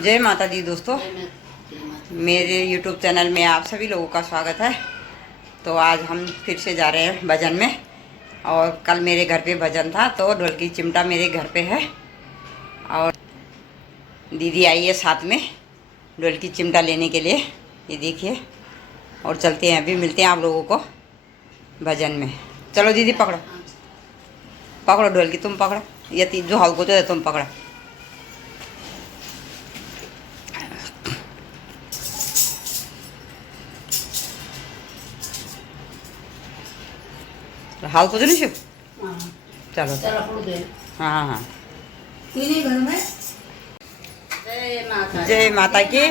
जय माता दी दोस्तों, मेरे YouTube चैनल में आप सभी लोगों का स्वागत है। तो आज हम फिर से जा रहे हैं भजन में। और कल मेरे घर पे भजन था तो ढोलकी चिमटा मेरे घर पे है और दीदी आई है साथ में ढोलकी चिमटा लेने के लिए। ये देखिए, और चलते हैं, अभी मिलते हैं आप लोगों को भजन में। चलो दीदी, पकड़ो पकड़ो ढोलकी, तुम पकड़ो, ये जो हल्को तो है तुम पकड़ा। हाल कुछ नहीं शिव। चलो हाँ हाँ। जय माता की।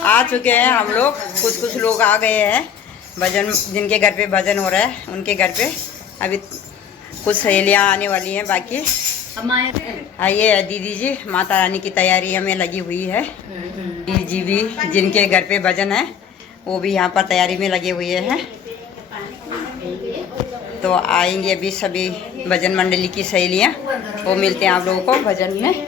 आ चुके हैं हम लोग, कुछ लोग आ गए हैं भजन, जिनके घर पे भजन हो रहा है उनके घर पे। अभी कुछ सहेलियां आने वाली हैं बाकी। आइए दीदी जी, माता रानी की तैयारी हमें लगी हुई है। दीदी जी भी जिनके घर पे भजन है वो भी यहाँ पर तैयारी में लगे हुए हैं। तो आएंगे अभी सभी भजन मंडली की सहेलियाँ, वो मिलते हैं आप लोगों को भजन में।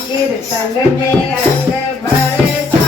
कीर्तन में रंग बरसा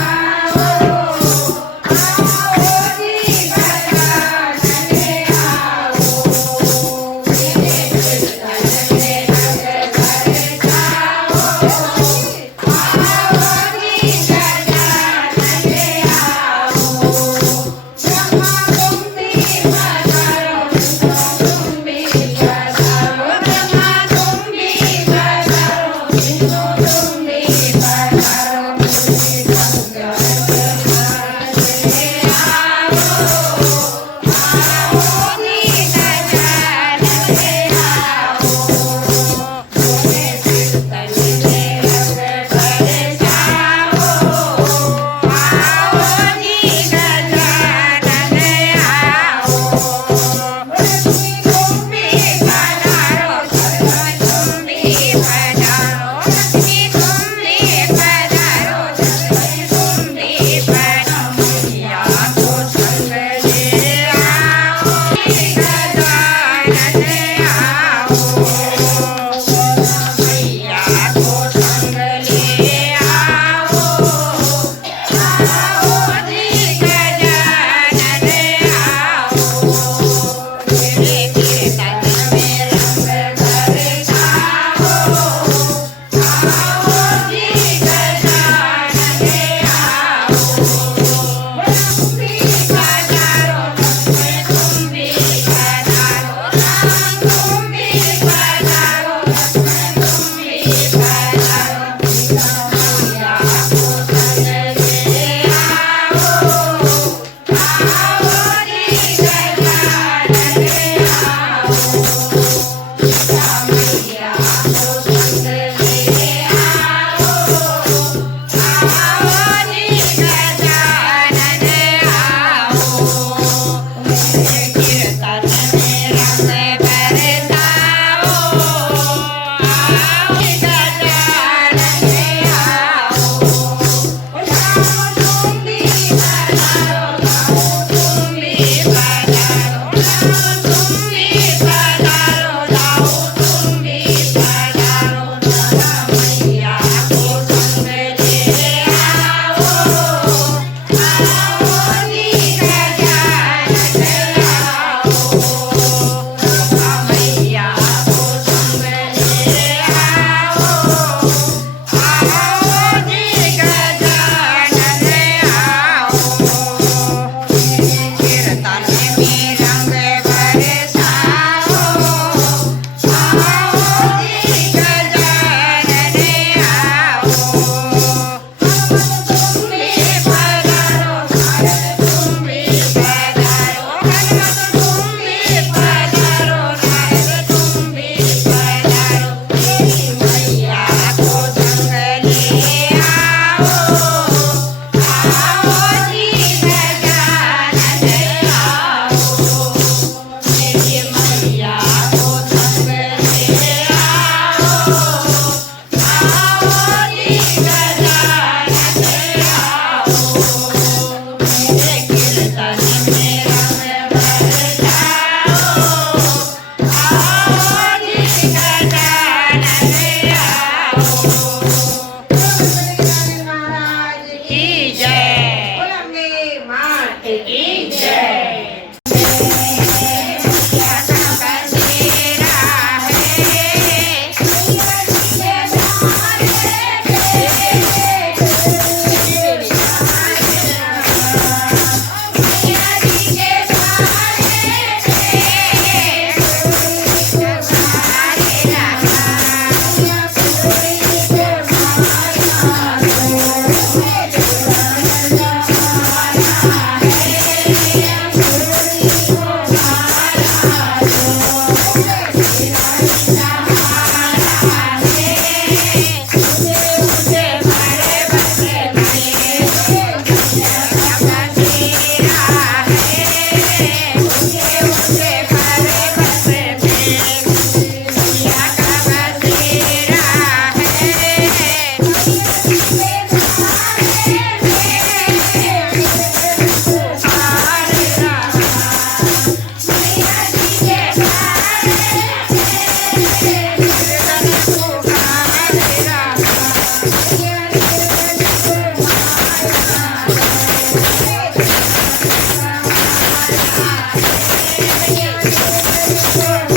Yeah.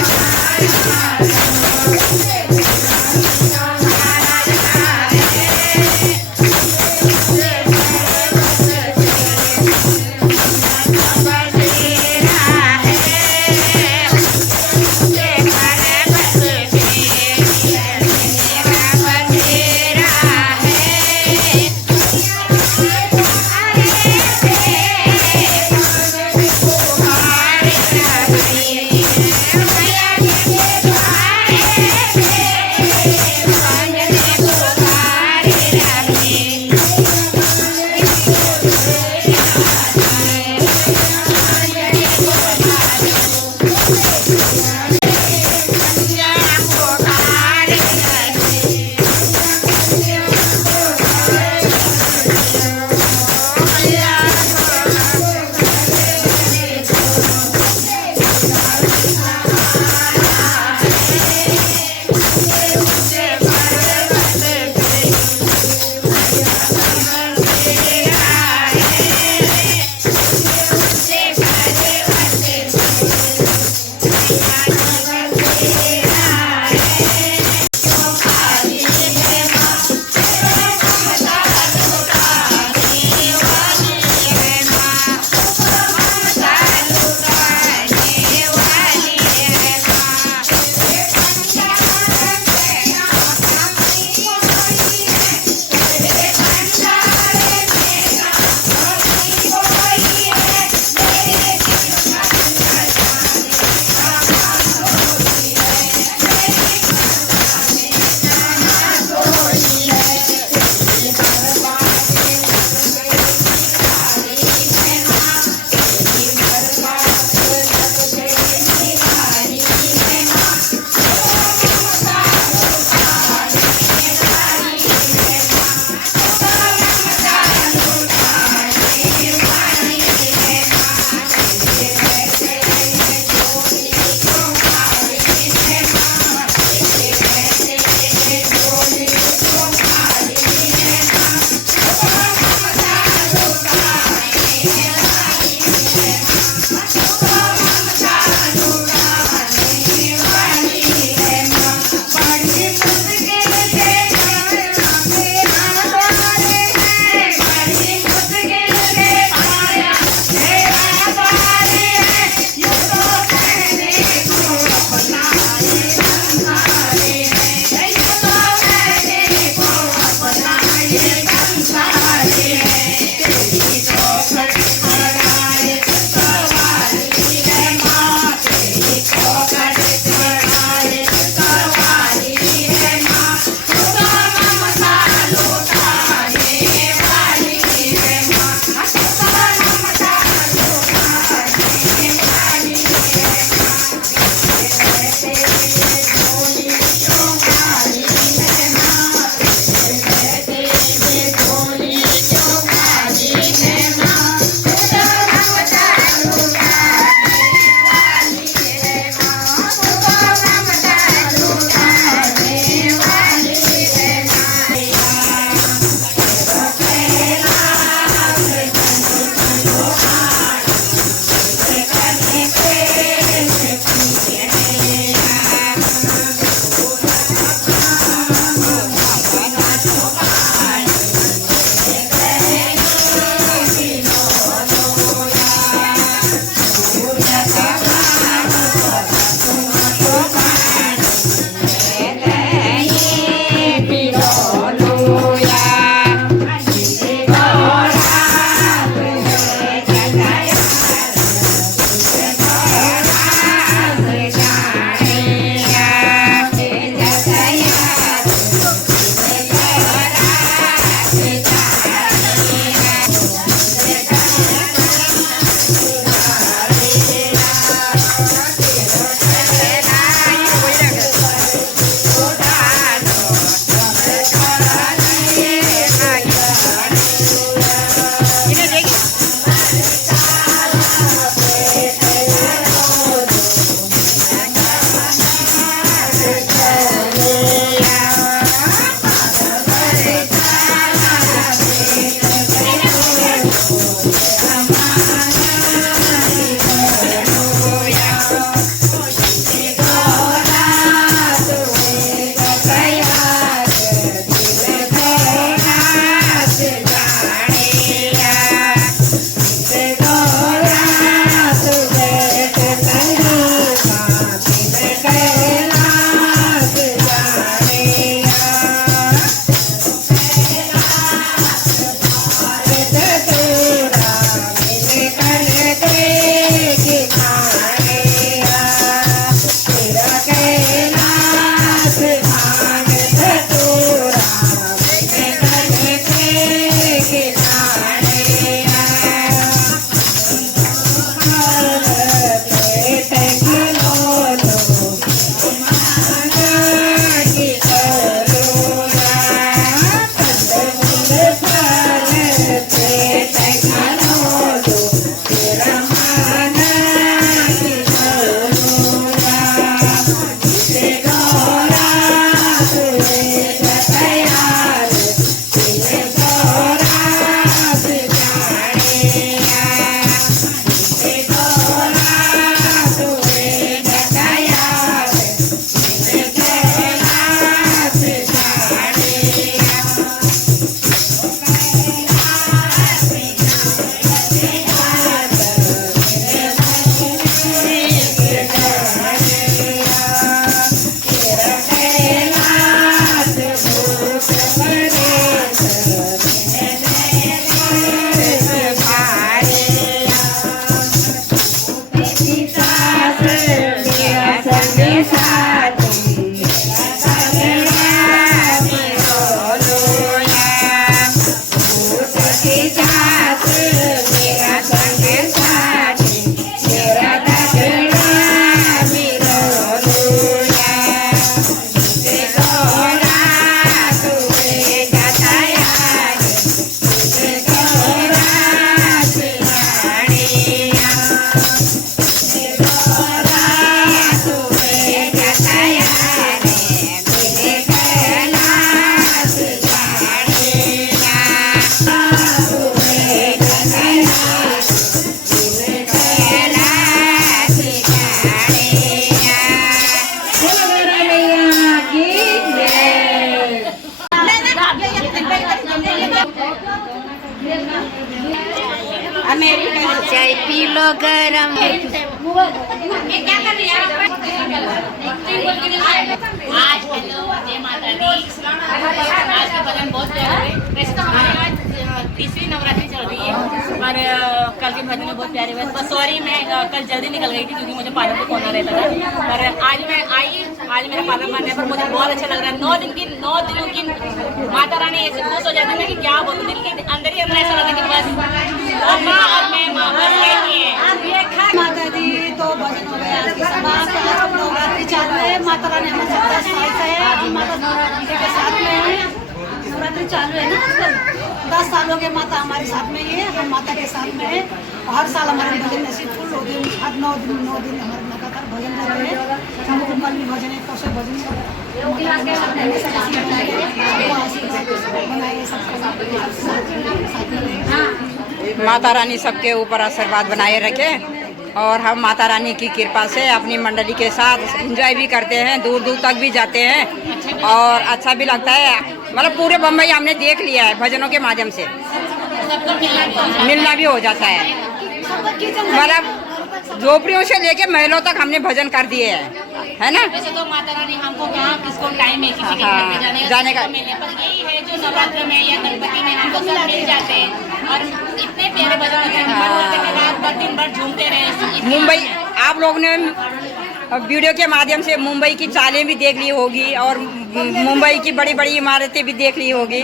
चाय पी लो गरम। क्या कर रही है आज? हेलो जय माता दी। आज के भजन बहुत प्यारे हुए। वैसे तो हमारे आज तीसरी नवरात्रि चल रही है और कल के भजन में बहुत प्यारे हुए। बस सॉरी मैं कल जल्दी निकल गई थी क्योंकि मुझे पार्लर पे खोना रहता था। पर आज मैं आई, आज मेरा पार्लर बन है पर मुझे बहुत अच्छा लग रहा है। 9 दिनों की माता रानी ऐसे खुश हो जाती है कि क्या बोलूं, दिल के अंदर ही अंदर ऐसा लगता है कि बस वो माँ और मैं माँ बस यही है। माता दी तो भजन हो गया आज की समाप्त। आज नवरात्रि चालू है, माता रानी हमारे साथ 10 साल से है। अभी माता नवरात्रि के साथ में है, नवरात्रि चालू है ना आजकल। 10 साल हो गए माता हमारे साथ में ही है, हम माता के साथ में है। हर साल हमारे भजन नसीब फुल हो दिन, 9 दिन हमारे लगातार भजन कर रहे हैं। हमको कल भी भजन है, परसों भजन माता रानी सबके ऊपर आशीर्वाद बनाए रखे और हम माता रानी की कृपा से अपनी मंडली के साथ एंजॉय भी करते हैं, दूर दूर तक भी जाते हैं और अच्छा भी लगता है। मतलब पूरे बम्बई हमने देख लिया है भजनों के माध्यम से, मिलना भी हो जाता है। मतलब झोपड़ियों से लेके महलों तक हमने भजन कर दिए हैं, है ना। वैसे तो माता रानी हमको कहाँ किसको टाइम है किसी के घर पे जाने का मिलने, पर यही है जो नवरात्र में या गणपति में हम लोग सब मिल जाते हैं और इतने प्यारे भजन होते हैं। रात भर दिन भर झूमते रहे। मुंबई आप लोग ने वीडियो के माध्यम से मुंबई की चालें भी देख ली होगी और मुंबई की बड़ी बड़ी इमारतें भी देख ली होगी।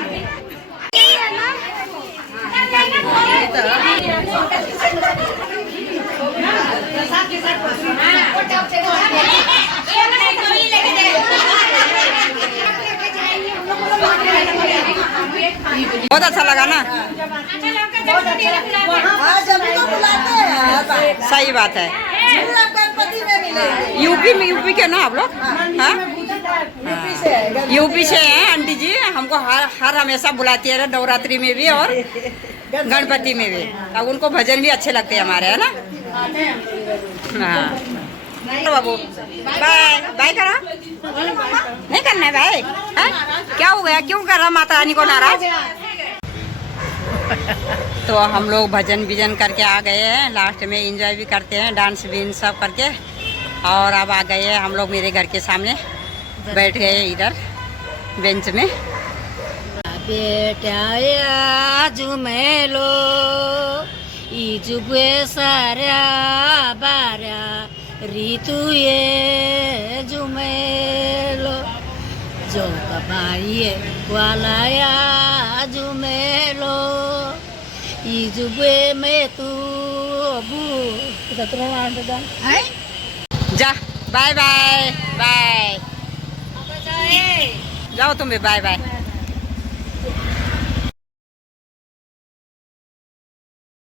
बहुत अच्छा लगा ना। सही बात है। यूपी के ना आप लोग? हाँ यूपी से हैं आंटी जी। हमको हर हमेशा बुलाती है नवरात्रि में भी और गणपति में भी। अब उनको भजन भी अच्छे लगते हैं हमारे, है ना। हाँ बाबू बाय बाय करा नहीं करना है भाई। क्या हो गया, क्यों कर रहा माता रानी को नाराज? तो हम लोग भजन विजन करके आ गए हैं, लास्ट में एंजॉय भी करते हैं, डांस भी सब करके। और अब आ गए हैं हम लोग मेरे घर के सामने, बैठ गए इधर बेंच में। बेटा झुमेलो जुबे सारा बारा ऋतु ये झुमेलो जो कबाइए वालाया झुमेलो जुबे में तू जा बाय बाय बाय, जाओ तुम्हें बाय बाय।